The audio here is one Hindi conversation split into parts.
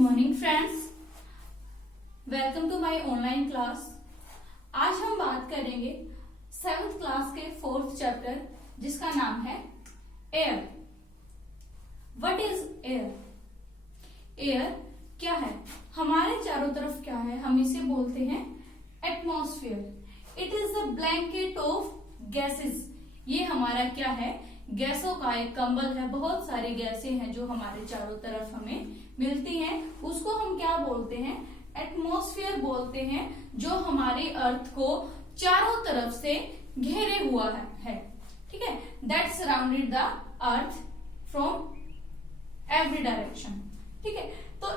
Morning friends, welcome to my online class. आज हम बात करेंगे 7th क्लास के 4th चैप्टर जिसका नाम है air. What is air? Air क्या है? हमारे चारों तरफ क्या है? हम इसे बोलते हैं atmosphere. It is the blanket of gases. ये हमारा क्या है? गैसों का एक कंबल है। बहुत सारी गैसें हैं जो हमारे चारों तरफ हमें मिलती हैं, उसको हम क्या बोलते हैं? एटमॉस्फेयर बोलते हैं, जो हमारे अर्थ को चारों तरफ से घेरे हुआ है। ठीक है, that surrounded the earth from every direction. ठीक है, तो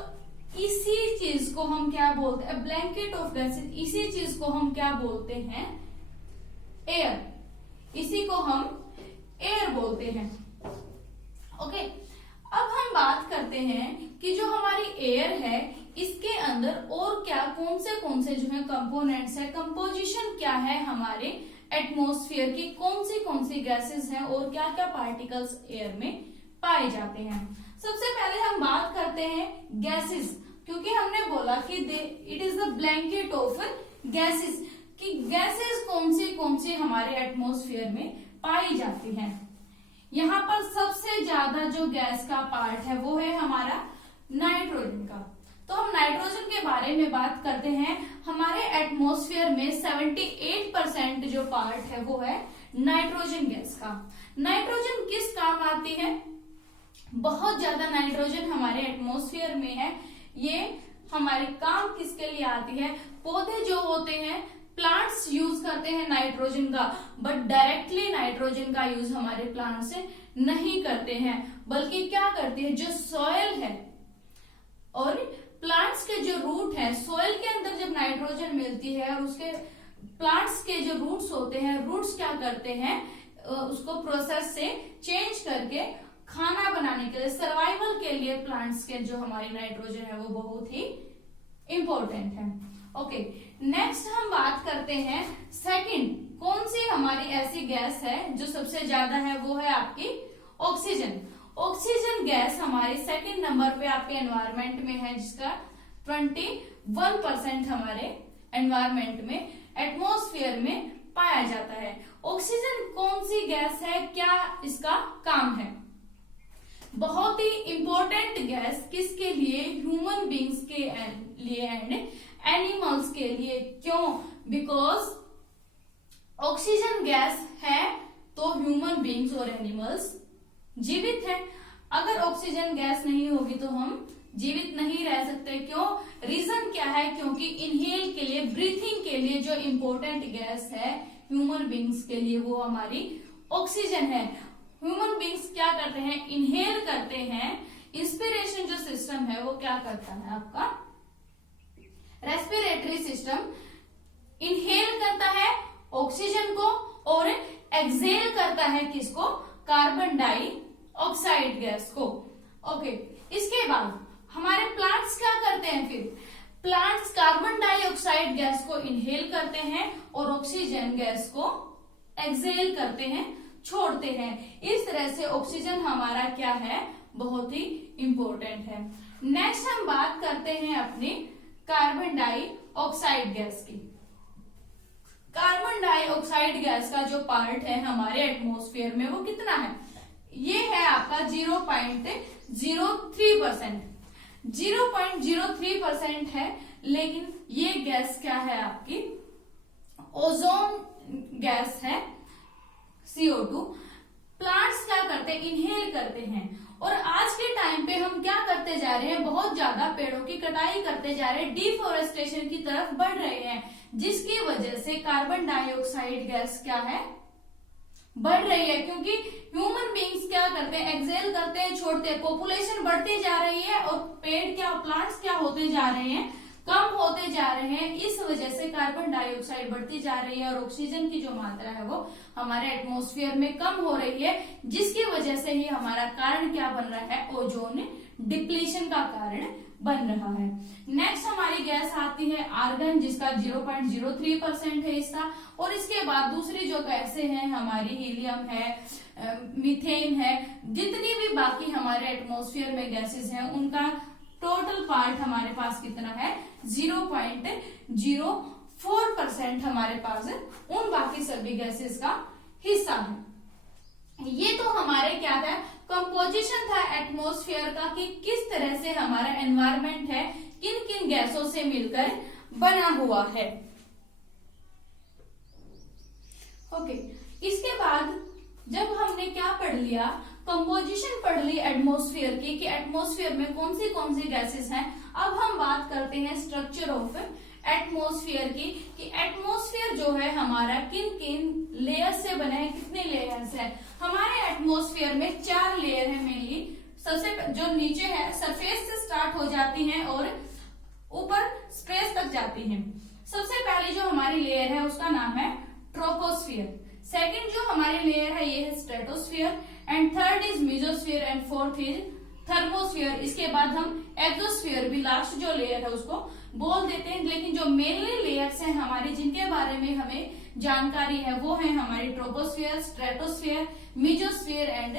इसी चीज को हम क्या बोलते हैं? Blanket of gases. इसी चीज को हम क्या बोलते हैं? एयर। इसी को हम एयर बोलते हैं। ओके, अब हम बात करते हैं कि जो हमारी एयर है इसके अंदर और क्या कौन से जो है कंपोनेंट्स है, कंपोजिशन क्या है हमारे एटमॉस्फेयर की, कौन सी गैसेस हैं और क्या क्या पार्टिकल्स एयर में पाए जाते हैं। सबसे पहले हम बात करते हैं गैसेस, क्योंकि हमने बोला कि it is the blanket of gases, कि गैसेस कौन सी हमारे एटमॉस्फेयर में पाई जाती हैं। यहाँ पर सबसे ज्यादा जो गैस का पार्ट है वो है हमारा नाइट्रोजन का। तो हम नाइट्रोजन के बारे में बात करते हैं। हमारे एटमॉस्फेयर में 78% जो पार्ट है वो है नाइट्रोजन गैस का। नाइट्रोजन किस काम आती है? बहुत ज्यादा नाइट्रोजन हमारे एटमॉस्फेयर में है। ये हमारे काम किसके लिए आती है? पौधे जो होते हैं, प्लांट्स यूज करते हैं नाइट्रोजन का, बट डायरेक्टली नाइट्रोजन का यूज हमारे प्लांट से नहीं करते हैं, बल्कि क्या करते हैं? जो सॉइल है और प्लांट्स के जो रूट है, सॉइल के अंदर जब नाइट्रोजन मिलती है और उसके प्लांट्स के जो रूट्स होते हैं, रूट्स क्या करते हैं? उसको प्रोसेस से चेंज करके खाना बनाने के लिए, सर्वाइवल के लिए प्लांट्स के जो हमारी नाइट्रोजन है वो बहुत ही इंपॉर्टेंट है। ओके, नेक्स्ट हम बात करते हैं सेकंड, कौन सी हमारी ऐसी गैस है जो सबसे ज्यादा है? वो है आपकी ऑक्सीजन। ऑक्सीजन गैस हमारी सेकंड नंबर पे आपके एनवायरमेंट में है, जिसका 21% हमारे एनवायरमेंट में, एटमॉस्फेयर में पाया जाता है। ऑक्सीजन कौन सी गैस है? क्या इसका काम है? बहुत ही इंपॉर्टेंट गैस। किसके लिए? ह्यूमन बींग्स के लिए एंड एनिमल्स के लिए। क्यों? बिकॉज ऑक्सीजन गैस है तो ह्यूमन बींग्स और एनिमल्स जीवित है। अगर ऑक्सीजन गैस नहीं होगी तो हम जीवित नहीं रह सकते। क्यों? रीजन क्या है? क्योंकि इनहेल के लिए, ब्रीथिंग के लिए जो इंपॉर्टेंट गैस है ह्यूमन बींग्स के लिए, वो हमारी ऑक्सीजन है। ह्यूमन बींग्स क्या करते हैं? इनहेल करते हैं। इंस्पिरेशन जो सिस्टम है वो क्या करता है? आपका रेस्पिरेटरी सिस्टम इनहेल करता है ऑक्सीजन को और एक्सहेल करता है किसको? कार्बन डाइऑक्साइड गैस को। ओके, इसके बाद हमारे प्लांट्स क्या करते हैं? फिर प्लांट्स कार्बन डाइऑक्साइड गैस को इनहेल करते हैं और ऑक्सीजन गैस को एक्सहेल करते हैं, छोड़ते हैं। इस तरह से ऑक्सीजन हमारा क्या है? बहुत ही इंपॉर्टेंट है। नेक्स्ट हम बात करते हैं अपनी कार्बन डाइऑक्साइड गैस की। कार्बन डाइऑक्साइड गैस का जो पार्ट है हमारे एटमॉस्फेयर में वो कितना है? ये है आपका 0.03%। 0.03% है, लेकिन ये गैस क्या है? आपकी ओजोन गैस है, CO2। प्लांट्स क्या करते हैं? इनहेल करते हैं। और आज के टाइम पे हम क्या करते जा रहे हैं? बहुत ज्यादा पेड़ों की कटाई करते जा रहे हैं, डिफोरेस्टेशन की तरफ बढ़ रहे हैं, जिसकी वजह से कार्बन डाइऑक्साइड गैस क्या है? बढ़ रही है। क्योंकि ह्यूमन बींग्स क्या करते हैं? एक्सहेल करते हैं, छोड़ते हैं। पॉपुलेशन बढ़ती जा रही है और पेड़ क्या, प्लांट्स क्या होते जा रहे हैं? कम होते जा रहे हैं। इस वजह से कार्बन डाइऑक्साइड बढ़ती जा रही है और ऑक्सीजन की जो मात्रा है वो हमारे एटमॉस्फेयर में कम हो रही है, जिसकी वजह से ही हमारा कारण क्या बन रहा है? ओजोन डिप्लीशन का कारण बन रहा है। नेक्स्ट हमारी गैस आती है आर्गन, जिसका 0.03% है इसका। और इसके बाद दूसरी जो गैसें हैं हमारी, हीलियम है, मीथेन है, जितनी भी बाकी हमारे एटमॉस्फेयर में गैसेस हैं उनका टोटल पार्ट हमारे पास कितना है 0.04% हमारे पास उन बाकी सभी गैसेस का हिस्सा है। ये तो हमारे क्या था, कंपोजिशन था एटमॉस्फेयर का कि किस तरह से हमारा एनवायरमेंट है किन किन गैसों से मिलकर बना हुआ है। ओके, इसके बाद जब हमने क्या पढ़ लिया, कंपोजिशन पढ़ ली एटमॉस्फेयर की कि एटमॉस्फेयर में कौन सी गैसेस हैं। अब हम बात करते हैं स्ट्रक्चर ऑफ एटमॉस्फेयर की कि एटमॉस्फेयर जो है हमारा किन किन लेयर से बना है, कितने लेयर्स है। हमारे एटमॉस्फेयर में 4 लेयर है मेनली। सबसे जो नीचे है सरफेस से स्टार्ट हो जाती हैं और ऊपर स्पेस तक जाती हैं। सबसे पहले जो हमारी लेयर है उसका नाम है ट्रोपोस्फियर। सेकंड जो हमारी लेयर है ये है stratosphere and third is mesosphere and fourth is thermosphere. इसके बाद हम एक्सोस्फियर भी लास्ट जो लेयर है उसको बोल देते हैं, लेकिन जो मेनली लेयर्स हैं हमारी जिनके बारे में हमें जानकारी है वो है हमारी troposphere, stratosphere, mesosphere and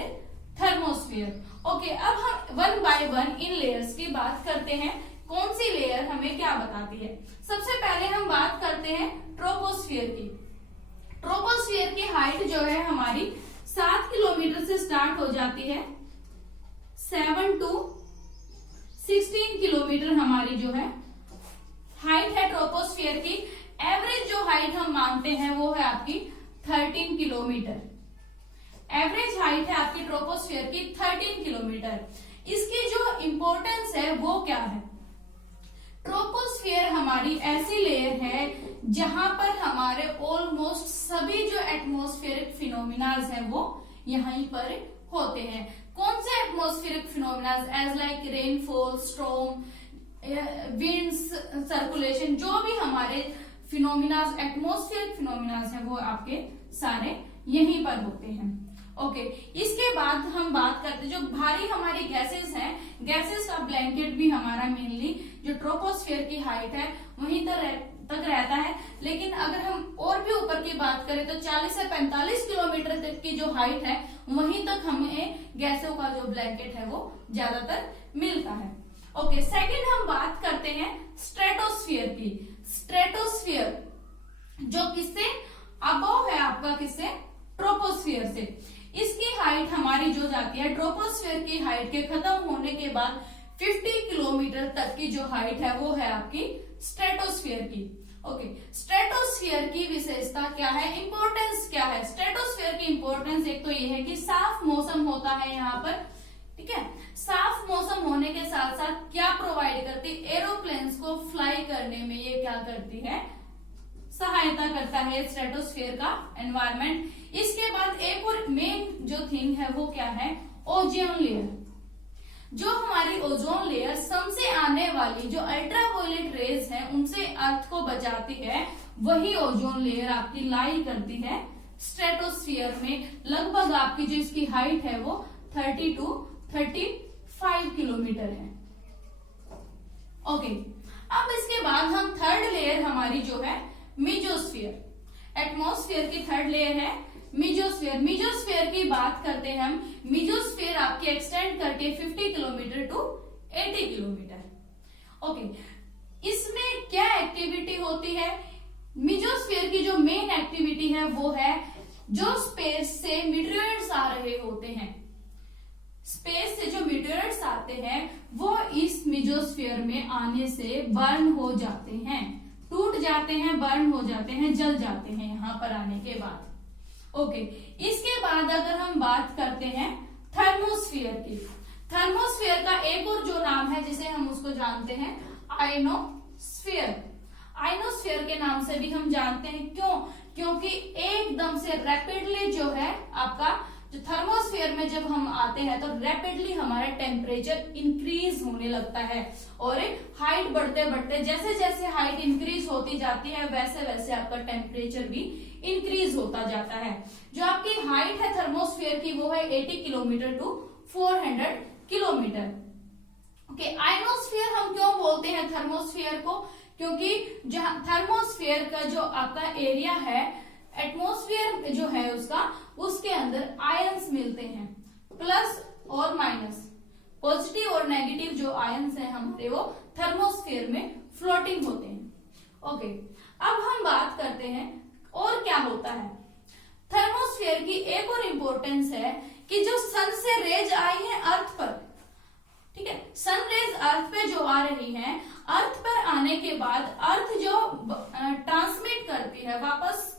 thermosphere. Okay, अब हम 1 बाय 1 इन लेयर्स की बात करते हैं, कौन सी लेयर हमें क्या बताती है। सबसे पहले हम बात करते हैं ट्रोपोस्फियर की। ट्रोपोस्फियर की हाइट जो है हमारी 7 किलोमीटर से स्टार्ट हो जाती है, 7 to 16 किलोमीटर हमारी जो है हाइट है ट्रोपोस्फियर की। एवरेज जो हाइट हम मानते हैं वो है आपकी 13 किलोमीटर। एवरेज हाइट है आपकी ट्रोपोस्फियर की 13 किलोमीटर। इसकी जो इंपॉर्टेंस है वो क्या है, ट्रोपोस्फियर हमारी ऐसी लेयर है जहां पर हमारे ऑलमोस्ट सभी जो एटमॉस्फेरिक फिनोमिनाज हैं वो यहीं पर होते हैं। कौन से atmospheric phenomenas as like rainfall, storm, winds, circulation, जो भी हमारे फिनोमिनाज एटमॉस्फेरिक फिनोमिनाज हैं वो आपके सारे यहीं पर होते हैं। ओके, इसके बाद हम बात करते जो भारी हमारी गैसेस हैं, गैसेस का ब्लैंकेट भी हमारा मेनली जो ट्रोपोस्फियर की हाइट है वहीं तक रहता है। लेकिन अगर हम और भी ऊपर की बात करें तो 40 से 45 किलोमीटर तक की जो हाइट है वहीं तक हमें गैसों का जो ब्लैंकेट है वो ज्यादातर मिलता है। ओके, सेकंड हम बात करते हैं स्ट्रेटोस्फियर की। स्ट्रेटोस्फियर जो किससे अबव है आपका, किससे, ट्रोपोस्फियर से। इसकी हाइट हमारी जो जाती है ट्रोपोस्फियर की हाइट के खत्म होने के बाद 50 किलोमीटर तक की जो हाइट है वो है आपकी स्ट्रेटोस्फियर की। ओके, स्ट्रेटोस्फियर की विशेषता क्या है, इंपॉर्टेंस क्या है। स्ट्रेटोस्फियर की इंपॉर्टेंस एक तो ये है कि साफ मौसम होता है यहाँ पर, ठीक है। साफ मौसम होने के साथ साथ क्या प्रोवाइड करती, एरोप्लेन्स को फ्लाई करने में ये क्या करती है, सहायता करता है स्ट्रेटोस्फियर का एनवायरनमेंट। इसके बाद एक और मेन जो थिंग है वो क्या है, ओजोन लेयर। जो हमारी ओजोन लेयर सन से आने वाली जो अल्ट्रावायलेट रेज है उनसे अर्थ को बचाती है, वही ओजोन लेयर आपकी लाई करती है स्ट्रेटोस्फियर में। लगभग आपकी जो इसकी हाइट है वो 30 to 35 किलोमीटर है। ओके, अब इसके बाद हम थर्ड लेयर हमारी जो है मेसोस्फियर। एटमॉस्फेयर की थर्ड लेयर है मेसोस्फियर। मेसोस्फियर की बात करते हैं हम, मेसोस्फियर आपके एक्सटेंड करके 50 किलोमीटर टू 80 किलोमीटर। ओके, इसमें क्या एक्टिविटी होती है, मेसोस्फियर की जो मेन एक्टिविटी है वो है जो स्पेस से मीटियोराइट्स आ रहे होते हैं, स्पेस से जो मीटियोराइट्स आते हैं वो इस मेसोस्फियर में आने से बर्न हो जाते हैं, टूट जाते हैं, बर्न हो जाते हैं, जल जाते हैं यहाँ पर आने के बाद। ओके, इसके बाद अगर हम बात करते हैं थर्मोस्फियर की। थर्मोस्फियर का एक और जो नाम है जिसे हम उसको जानते हैं आयनोस्फियर। आयनोस्फियर के नाम से भी हम जानते हैं, क्यों, क्योंकि एकदम से रैपिडली जो है आपका जो थर्मोस्फियर में जब हम आते हैं तो रैपिडली हमारा टेम्परेचर इंक्रीज होने लगता है और हाइट बढ़ते बढ़ते जैसे जैसे हाइट इंक्रीज होती जाती है वैसे वैसे आपका टेम्परेचर भी इंक्रीज होता जाता है। जो आपकी हाइट है थर्मोस्फियर की वो है 80 kilometre to 400 kilometre. Okay, ionosphere हम क्यों बोलते हैं थर्मोस्फियर को, क्योंकि जहां थर्मोस्फियर का जो आपका एरिया है, एटमॉस्फेयर जो है उसके अंदर आयंस मिलते हैं, प्लस और माइनस, पॉजिटिव और और नेगेटिव जो आयंस हैं हमारे वो थर्मोस्फेयर में फ्लोटिंग होते हैं। ओके, अब हम बात करते हैं और क्या होता है। थर्मोस्फेयर की एक और इंपॉर्टेंस है कि जो सन से रेज आई है अर्थ पर, ठीक है, सन रेज अर्थ पे जो आ रही हैं, अर्थ पर आने के बाद अर्थ जो ट्रांसमिट करती है वापस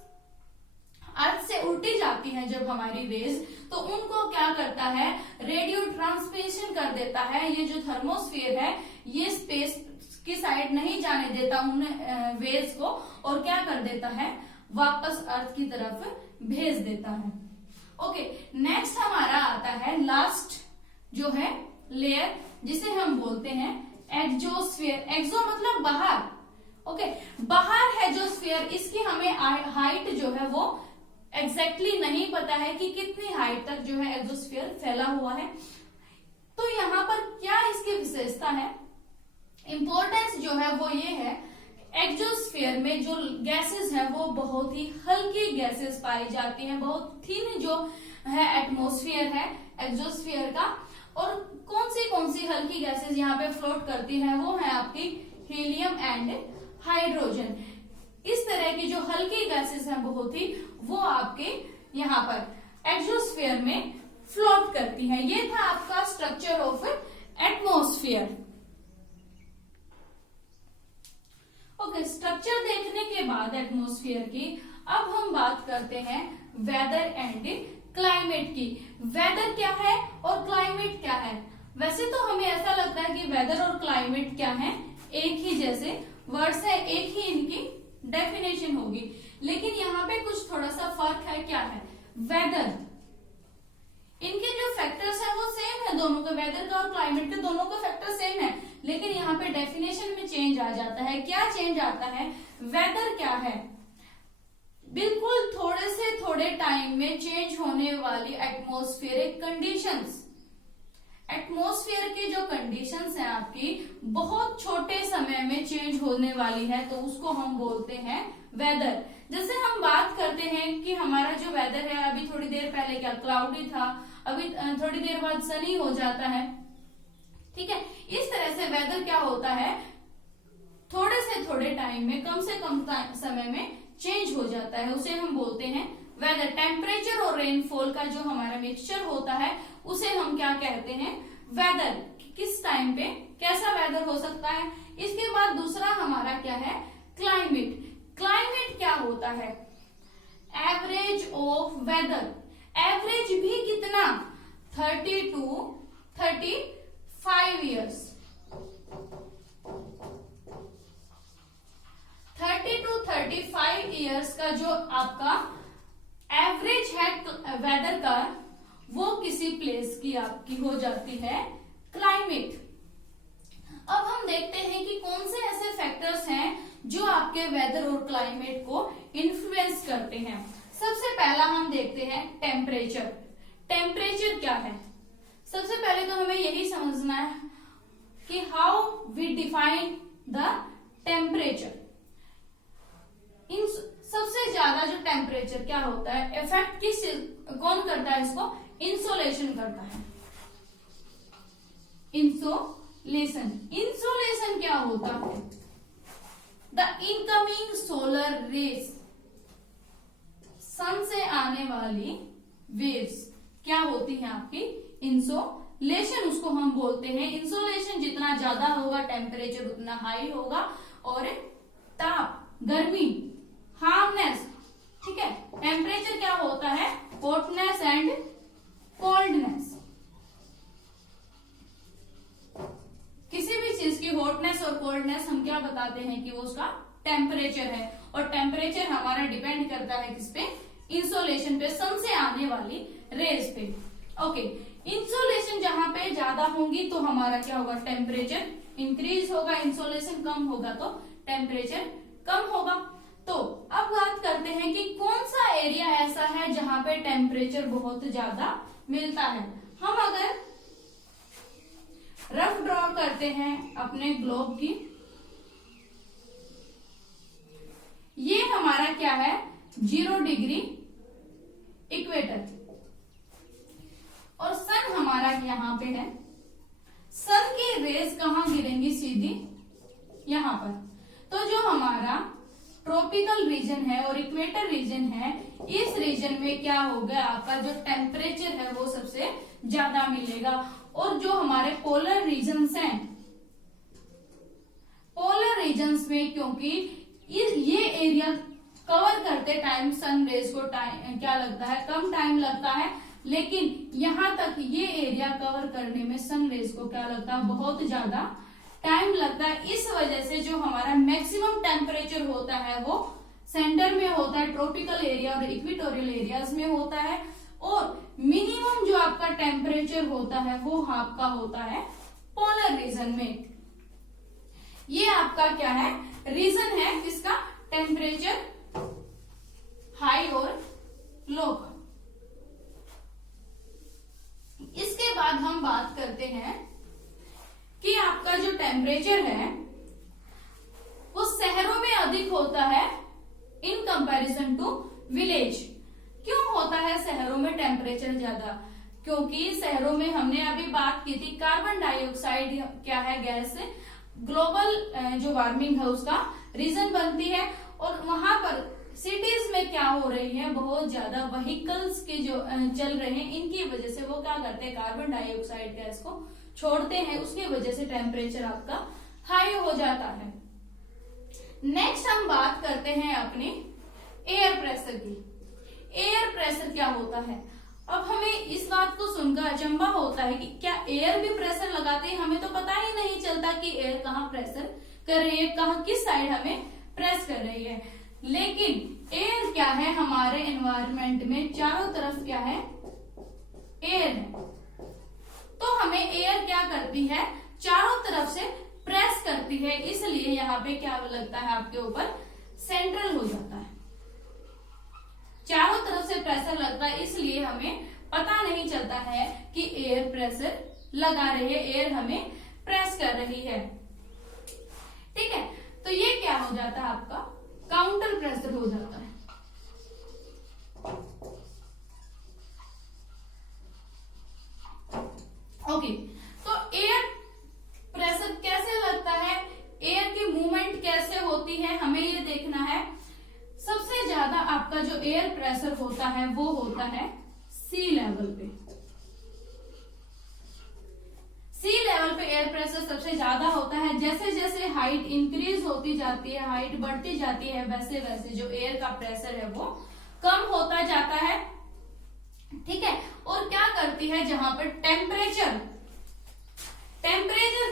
अर्थ से उल्टी जाती है जब हमारी रेज, तो उनको क्या करता है, रेडियो ट्रांसमिशन कर देता है। ये जो थर्मोस्फेयर है ये स्पेस की साइड नहीं जाने देता उन वेव्स को, और क्या कर देता है, वापस अर्थ की तरफ भेज देता है। ओके, नेक्स्ट हमारा आता है लास्ट जो है लेयर, जिसे हम बोलते हैं एक्सोस्फीयर। एक्सो मतलब बाहर, ओके, बाहर है जो स्फीयर, इसकी हमें हाइट जो है वो एग्जैक्टली नहीं पता है कि कितनी हाइट तक जो है एक्सोस्फीयर फैला हुआ है। तो यहाँ पर क्या इसकी विशेषता है, इंपॉर्टेंस जो है वो ये है, एक्सोस्फीयर में जो गैसेस हैं वो बहुत ही हल्की गैसेस पाई जाती हैं, बहुत थिन जो है एटमॉस्फेयर है एक्सोस्फीयर का। और कौन सी हल्की गैसेस यहाँ पे फ्लोट करती हैं, वो है आपकी हीलियम एंड हाइड्रोजन। इस तरह की जो हल्की गैसेस हैं बहुत ही, वो आपके यहाँ पर एक्सोस्फीयर में फ्लोट करती हैं। ये था आपका structure of atmosphere. Okay, structure देखने के बाद एटमॉस्फेयर की, अब हम बात करते हैं वेदर एंड क्लाइमेट की। वेदर क्या है और क्लाइमेट क्या है। वैसे तो हमें ऐसा लगता है कि वेदर और क्लाइमेट क्या है, एक ही जैसे वर्ड्स है, एक ही इनकी डेफिनेशन होगी, लेकिन यहाँ पे कुछ थोड़ा सा फर्क है। क्या है, वेदर, इनके जो फैक्टर्स हैं वो सेम है दोनों के, वेदर का और क्लाइमेट के दोनों का फैक्टर सेम है, लेकिन यहाँ पे डेफिनेशन में चेंज आ जाता है। क्या चेंज आता है, वेदर क्या है, बिल्कुल थोड़े से थोड़े टाइम में चेंज होने वाली एटमॉस्फेरिक कंडीशंस। एटमॉस्फेयर की जो कंडीशंस हैं आपकी बहुत छोटे समय में चेंज होने वाली है, तो उसको हम बोलते हैं वेदर। जैसे हम बात करते हैं कि हमारा जो वेदर है, अभी थोड़ी देर पहले क्या क्लाउडी था, अभी थोड़ी देर बाद सनी हो जाता है, ठीक है। इस तरह से वेदर क्या होता है, थोड़े से थोड़े टाइम में, कम से कम समय में चेंज हो जाता है, उसे हम बोलते हैं वेदर। टेम्परेचर और रेनफॉल का जो हमारा मिक्सचर होता है उसे हम क्या कहते हैं, वेदर। किस टाइम पे कैसा वेदर हो सकता है। इसके बाद दूसरा हमारा क्या है, क्लाइमेट। क्लाइमेट क्या होता है, एवरेज ऑफ वेदर। एवरेज भी कितना, 30 to 35 ईयर्स। 30 to 35 ईयर्स का जो आपका एवरेज है वेदर का, वो किसी प्लेस की आपकी हो जाती है क्लाइमेट। अब हम देखते हैं कि कौन से ऐसे फैक्टर्स हैं जो आपके वेदर और क्लाइमेट को इन्फ्लुएंस करते हैं। सबसे पहला हम देखते हैं टेम्परेचर। टेम्परेचर क्या है, सबसे पहले तो हमें यही समझना है कि how we define the temperature. इन सबसे ज्यादा जो टेम्परेचर क्या होता है, इफेक्ट कौन करता है इसको, इंसोलेशन करता है। इंसोलेशन, इंसोलेशन क्या होता है, द इनकमिंग सोलर रेज, सन से आने वाली वेव्स क्या होती है आपकी, इंसोलेशन उसको हम बोलते हैं। इंसोलेशन जितना ज्यादा होगा टेम्परेचर उतना हाई होगा, और ताप, गर्मी, हार्मनेस, ठीक है। टेम्परेचर क्या होता है, हॉटनेस एंड कोल्डनेस। किसी भी चीज की हॉटनेस और कोल्डनेस हम क्या बताते हैं कि वो उसका टेम्परेचर है, और टेम्परेचर हमारा डिपेंड करता है किस पे, इंसोलेशन पे, सन से आने वाली रेज पे। ओके, इंसोलेशन जहां पे ज्यादा होंगी तो हमारा क्या होगा, टेम्परेचर इंक्रीज होगा, इंसोलेशन कम होगा तो टेम्परेचर कम होगा। तो अब बात करते हैं कि कौन सा एरिया ऐसा है जहां पे टेम्परेचर बहुत ज्यादा मिलता है। हम अगर रफ ड्रॉ करते हैं अपने ग्लोब की, ये हमारा क्या है, 0 डिग्री इक्वेटर, और सन हमारा यहाँ पे है। सन के रेज कहाँ गिरेंगी, सीधी यहाँ पर। तो जो हमारा ट्रॉपिकल रीजन है और इक्वेटर रीजन है, इस रीजन में क्या होगा, आपका जो टेम्परेचर है वो सबसे ज्यादा मिलेगा। और जो हमारे पोलर रीजन्स हैं, पोलर रीजन्स में क्योंकि ये एरिया कवर करते टाइम सन रेज को टाइम क्या लगता है, कम टाइम लगता है, लेकिन यहां तक ये एरिया कवर करने में सन रेज को क्या लगता है, बहुत ज्यादा टाइम लगता है। इस वजह से जो हमारा मैक्सिमम टेम्परेचर होता है वो सेंटर में होता है, ट्रॉपिकल एरिया और इक्वेटोरियल एरियाज में होता है, और मिनिमम जो आपका टेम्परेचर होता है वो आपका होता है पोलर रीजन में। ये आपका क्या है, रीजन है किसका, टेम्परेचर हाई और लो का। इसके बाद हम बात करते हैं कि आपका जो टेम्परेचर है वो शहरों में अधिक होता है इन कंपैरिजन टू विलेज। क्यों होता है शहरों में टेम्परेचर ज्यादा, क्योंकि शहरों में हमने अभी बात की थी कार्बन डाइऑक्साइड क्या है, गैस ग्लोबल जो वार्मिंग है उसका रीजन बनती है। और वहां पर सिटीज में क्या हो रही है, बहुत ज्यादा व्हीकल्स के जो चल रहे हैं, इनकी वजह से वो क्या करते हैं, कार्बन डाइऑक्साइड गैस को छोड़ते हैं, उसकी वजह से टेम्परेचर आपका हाई हो जाता है। नेक्स्ट हम बात करते हैं अपने एयर प्रेशर की। एयर प्रेशर क्या होता है, अब हमें इस बात को सुनकर अचंभा होता है कि क्या एयर भी प्रेशर लगाते हैं, हमें तो पता ही नहीं चलता कि एयर कहाँ प्रेशर कर रही है, कहाँ किस साइड हमें प्रेस कर रही है। लेकिन एयर क्या है, हमारे एनवायरनमेंट में चारों तरफ क्या है, एयर है। तो हमें एयर क्या करती है, चारों तरफ से प्रेस करती है, इसलिए यहाँ पे क्या लगता है आपके ऊपर, सेंट्रल हो जाता है। चारों तरफ से प्रेशर लगता है, इसलिए हमें पता नहीं चलता है कि एयर प्रेशर लगा रही है, एयर हमें प्रेस कर रही है। ठीक है, तो ये क्या हो जाता है, आपका काउंटर प्रेशर हो जाता है। ओके, तो एयर प्रेशर कैसे लगता है, एयर की मूवमेंट कैसे होती है, हमें ये देखना है। सबसे ज्यादा आपका जो एयर प्रेशर होता है वो होता है सी लेवल पे। सी लेवल पे एयर प्रेशर सबसे ज्यादा होता है। जैसे जैसे हाइट इंक्रीज होती जाती है, हाइट बढ़ती जाती है, वैसे वैसे जो एयर का प्रेशर है वो कम होता जाता है। ठीक है, और क्या करती है, जहां पर टेम्परेचर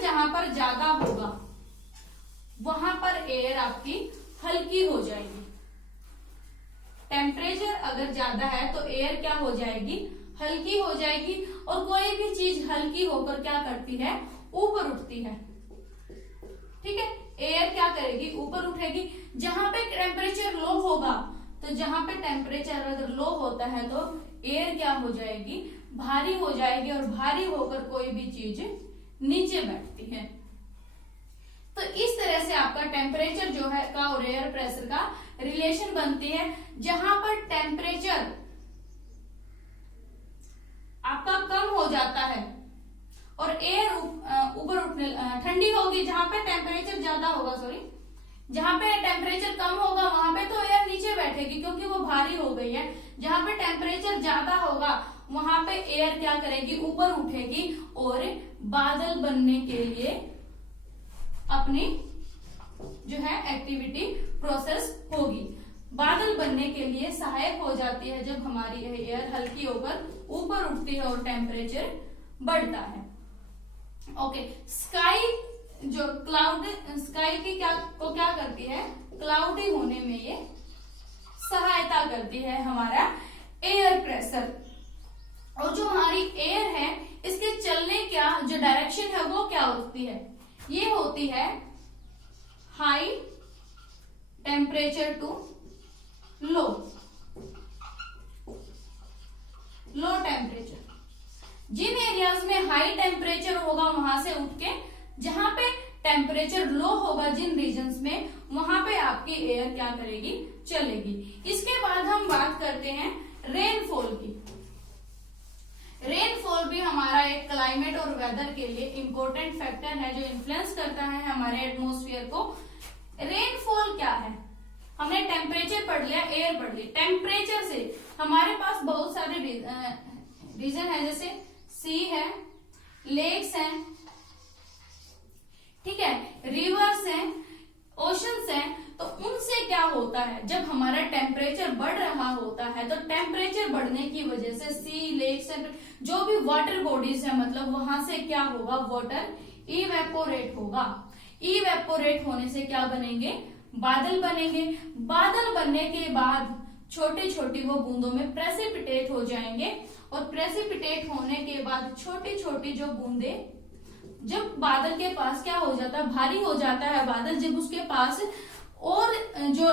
जहां पर ज्यादा होगा वहां पर एयर आपकी हल्की हो जाएगी। टेम्परेचर अगर ज्यादा है तो एयर क्या हो जाएगी, हल्की हो जाएगी। और कोई भी चीज हल्की होकर क्या करती है, ऊपर उठती है। ठीक है, एयर क्या करेगी, ऊपर उठेगी। जहां पे टेम्परेचर लो होगा, तो जहां पे टेम्परेचर अगर लो होता है तो एयर क्या हो जाएगी, भारी हो जाएगी, और भारी होकर कोई भी चीज नीचे बैठती है। तो इस तरह से आपका टेम्परेचर जो है का और एयर प्रेशर का रिलेशन बनती है। जहां पर टेम्परेचर आपका कम हो जाता है और एयर ऊपर उठने ठंडी होगी, जहां पे टेम्परेचर ज्यादा होगा, जहां पे टेम्परेचर कम होगा वहां पे तो एयर नीचे बैठेगी क्योंकि वो भारी हो गई है। जहां पे टेम्परेचर ज्यादा होगा वहां पे एयर क्या करेगी, ऊपर उठेगी और बादल बनने के लिए अपनी जो है एक्टिविटी प्रोसेस होगी। बादल बनने के लिए सहायक हो जाती है जब हमारी एयर हल्की होकर ऊपर उठती है और टेम्परेचर बढ़ता है। ओके, स्काई जो क्लाउड, स्काई की क्या करती है, क्लाउडी होने में ये सहायता करती है हमारा एयर प्रेशर। और जो हमारी एयर है इसके चलने क्या जो डायरेक्शन है वो क्या होती है, ये होती है high temperature to low temperature. जिन एरियाज में हाई टेम्परेचर होगा वहां से उठ के जहां पे टेम्परेचर लो होगा, जिन रीजन्स में, वहां पे आपकी एयर क्या करेगी, चलेगी। इसके बाद हम बात करते हैं रेनफॉल की। रेनफॉल भी हमारा एक क्लाइमेट और वेदर के लिए इंपॉर्टेंट फैक्टर है जो इन्फ्लुएंस करता है हमारे एटमॉस्फेयर को। रेनफॉल क्या है, हमने टेम्परेचर पढ़ लिया, एयर पढ़ ली। टेम्परेचर से हमारे पास बहुत सारे रीजन है, जैसे सी है, लेक्स हैं, ठीक है, रिवर्स हैं, ओशंस हैं। तो उनसे क्या होता है, जब हमारा टेम्परेचर बढ़ रहा होता है तो टेम्परेचर बढ़ने की वजह से सी, लेक्स, जो भी वाटर बॉडीज है, मतलब वहां से क्या होगा, वाटर इवेपोरेट होगा। इवेपोरेट होने से क्या बनेंगे, बादल बनेंगे। बादल बनने के बाद छोटी छोटी वो बूंदों में प्रेसिपिटेट हो जाएंगे, और प्रेसिपिटेट होने के बाद छोटी छोटी जो बूंदे, जब बादल के पास क्या हो जाता है, भारी हो जाता है बादल, जब उसके पास और जो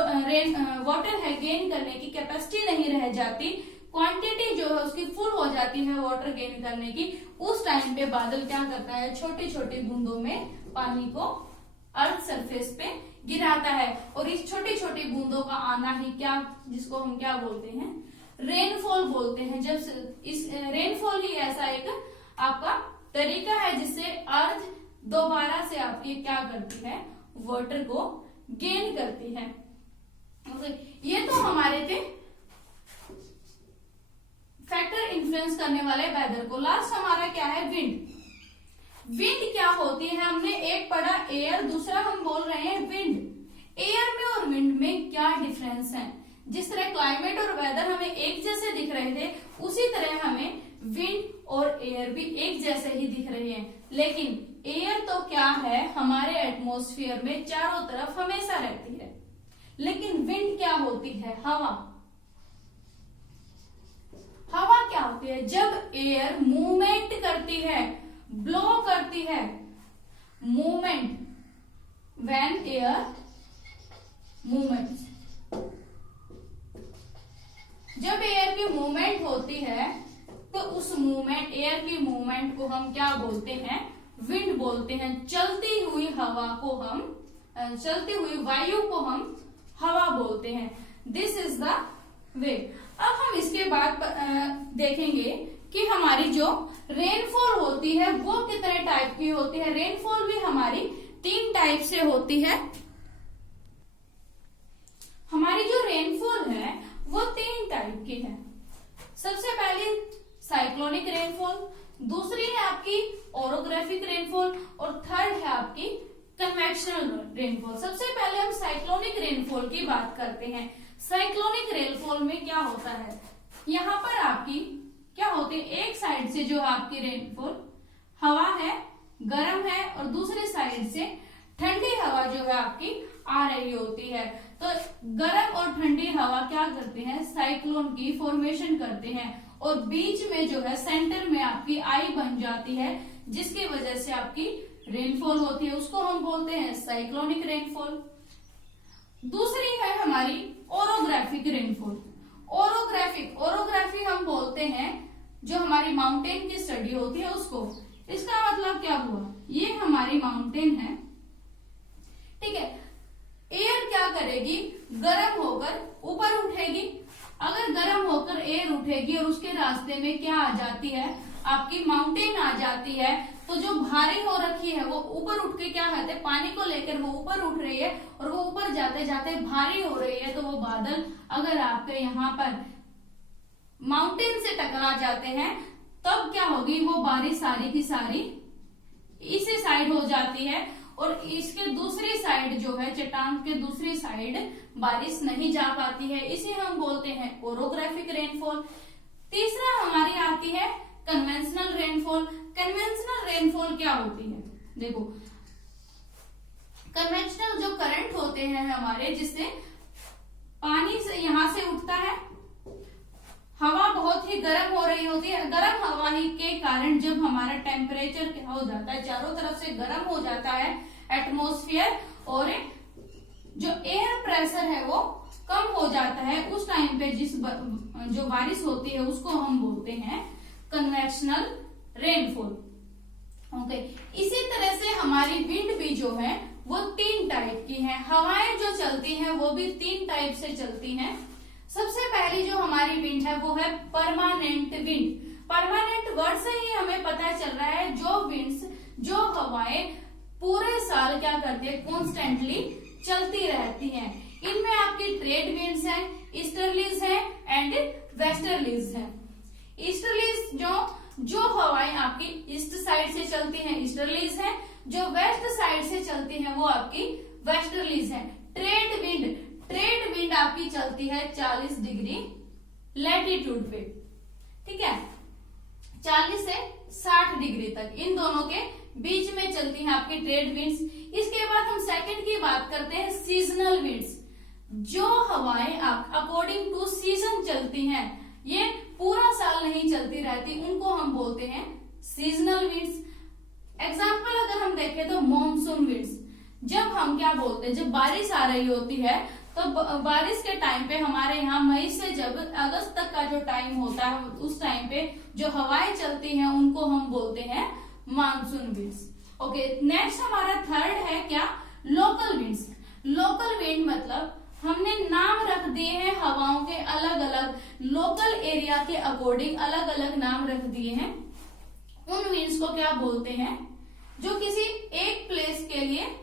वाटर है गेन करने की कैपेसिटी नहीं रह जाती, क्वांटिटी जो है उसकी फुल हो जाती है वाटर गेन करने की, उस टाइम पे बादल क्या करता है, छोटी छोटी बूंदों में पानी को अर्थ सरफेस पे गिराता है। और इस छोटी छोटी बूंदों का आना ही क्या, जिसको हम क्या बोलते हैं, रेनफॉल बोलते हैं। जब इस रेनफॉल ही ऐसा एक आपका तरीका है जिससे अर्थ दोबारा से आपकी क्या करती है, वाटर को गेन करती है। ये तो हमारे थे फैक्टर इन्फ्लुएंस करने वाले वेदर को। लास्ट हमारा क्या है, विंड। विंड क्या होती है, हमने एक पढ़ा एयर, दूसरा हम बोल रहे हैं विंड। एयर में और विंड में क्या डिफरेंस है। जिस तरह क्लाइमेट और वेदर हमें एक जैसे दिख रहे थे, उसी तरह हमें विंड और एयर भी एक जैसे ही दिख रहे हैं। लेकिन एयर तो क्या है, हमारे एटमॉस्फेयर में चारों तरफ हमेशा रहती है। लेकिन विंड क्या होती है, हवा। हवा क्या होती है, जब एयर मूवमेंट करती है, ब्लो करती है, मूवमेंट, व्हेन एयर मूवमेंट, जब एयर की मूवमेंट होती है तो उस मूवमेंट, एयर की मूवमेंट को हम क्या बोलते हैं, विंड बोलते हैं। चलती हुई हवा को हम, चलती हुई वायु को हम हवा बोलते हैं। This is the way. अब हम इसके बाद देखेंगे कि हमारी जो रेनफॉल होती है वो कितने टाइप की होती है। रेनफॉल भी हमारी 3 टाइप से होती है। हमारी जो रेनफॉल है वो 3 टाइप की है। सबसे पहली साइक्लोनिक रेनफॉल, दूसरी है आपकी ओरोग्राफिक रेनफॉल, और थर्ड है आपकी कन्वेक्शनल रेनफॉल। सबसे पहले हम साइक्लोनिक रेनफॉल की बात करते हैं। साइक्लोनिक रेनफॉल में क्या होता है, यहाँ पर आपकी क्या होती है, एक साइड से जो आपकी रेनफॉल हवा है, गर्म है, और दूसरी साइड से ठंडी हवा जो है आपकी आ रही होती है। तो गर्म और ठंडी हवा क्या करते हैं, साइक्लोन की फॉर्मेशन करते हैं, और बीच में जो है सेंटर में आपकी आई बन जाती है, जिसकी वजह से आपकी रेनफॉल होती है, उसको हम बोलते हैं साइक्लोनिक रेनफॉल। दूसरी है हमारी ओरोग्राफिक रेनफॉल। ओरोग्राफी हम बोलते हैं जो हमारी माउंटेन की स्टडी होती है उसको। इसका मतलब क्या हुआ, ये हमारी माउंटेन है, ठीक है। एयर क्या करेगी, गर्म होकर ऊपर उठेगी। अगर गर्म होकर एयर उठेगी और उसके रास्ते में क्या आ जाती है, आपकी माउंटेन आ जाती है, तो जो भारी हो रखी है वो ऊपर उठ के क्या कहते हैं, पानी को लेकर वो ऊपर उठ रही है, और वो ऊपर जाते जाते भारी हो रही है। तो वो बादल अगर आपके यहाँ पर माउंटेन से टकरा जाते हैं, तब क्या होगी, वो बारिश सारी की सारी इसी साइड हो जाती है, और इसके दूसरी साइड जो है, चट्टान के दूसरी साइड बारिश नहीं जा पाती है। इसे हम बोलते हैं ओरोग्राफिक रेनफॉल। तीसरा हमारी आती है कन्वेंशनल रेनफॉल। कन्वेंशनल रेनफॉल क्या होती है, देखो, कन्वेंशनल जो करंट होते हैं हमारे, जिससे पानी से यहां से उठता है, हवा बहुत ही गर्म हो रही होती है, गर्म हवा ही के कारण जब हमारा टेम्परेचर क्या हो जाता है, चारों तरफ से गर्म हो जाता है एटमॉस्फेयर, और जो एयर प्रेशर है वो कम हो जाता है, उस टाइम पे जो बारिश होती है उसको हम बोलते हैं कन्वेक्शनल रेनफॉल। ओके, इसी तरह से हमारी विंड भी जो है वो 3 टाइप की है। हवाएं जो चलती हैं वो भी 3 टाइप से चलती हैं। सबसे पहली जो हमारी विंड है वो है परमानेंट विंड। परमानेंट वर्ड से ही हमें पता चल रहा है जो विंड्स, जो हवाएं पूरे साल क्या करती है, कॉन्स्टेंटली चलती रहती हैं। इनमें आपकी ट्रेड विंड्स हैं, ईस्टर्लीज हैं एंड वेस्टर्लीज हैं। ईस्टर्लीज जो हवाएं आपकी ईस्ट साइड से चलती हैं, ईस्टर्लीज हैं। जो वेस्ट साइड से चलती हैं वो आपकी वेस्टर्लीज हैं। ट्रेड विंड आपकी चलती है 40 डिग्री लैटिट्यूड पे, ठीक है, 40 से 60 डिग्री तक इन दोनों के बीच में चलती हैं आपकी ट्रेड विंड्स। इसके बाद हम सेकंड की बात करते हैं, सीजनल विंड्स। जो हवाएं अकॉर्डिंग टू सीजन चलती हैं, ये पूरा साल नहीं चलती रहती, उनको हम बोलते हैं सीजनल विंड्स। एग्जाम्पल अगर हम देखें तो मॉनसून विंड्स, जब हम क्या बोलते हैं, जब बारिश आ रही होती है तो बारिश के टाइम पे हमारे यहाँ मई से जब अगस्त तक का जो टाइम होता है, उस टाइम पे जो हवाएं चलती हैं उनको हम बोलते हैं मानसून विंड्स। ओके, नेक्स्ट हमारा थर्ड है क्या, लोकल विंड्स। लोकल विंड मतलब हमने नाम रख दिए हैं हवाओं के अलग अलग, लोकल एरिया के अकॉर्डिंग अलग अलग नाम रख दिए हैं। उन विंड्स को क्या बोलते हैं, जो किसी एक प्लेस के लिए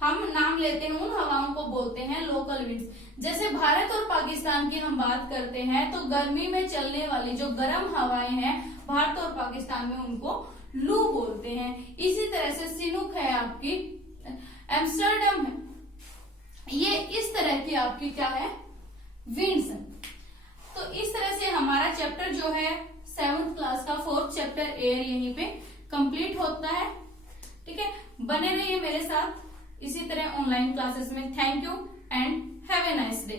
हम नाम लेते हैं, उन हवाओं को बोलते हैं लोकल विंड्स। जैसे भारत और पाकिस्तान की हम बात करते हैं तो गर्मी में चलने वाली जो गर्म हवाएं हैं भारत और पाकिस्तान में, उनको लू बोलते हैं। इसी तरह से सिनुक है आपकी, एम्स्टर्डम है, ये इस तरह की आपकी क्या है, विंड्स। तो इस तरह से हमारा चैप्टर जो है 7th क्लास का 4th चैप्टर एयर यहीं पे कंप्लीट होता है। ठीक है, बने रहिए मेरे साथ इसी तरह ऑनलाइन क्लासेस में। Thank you and have a nice day.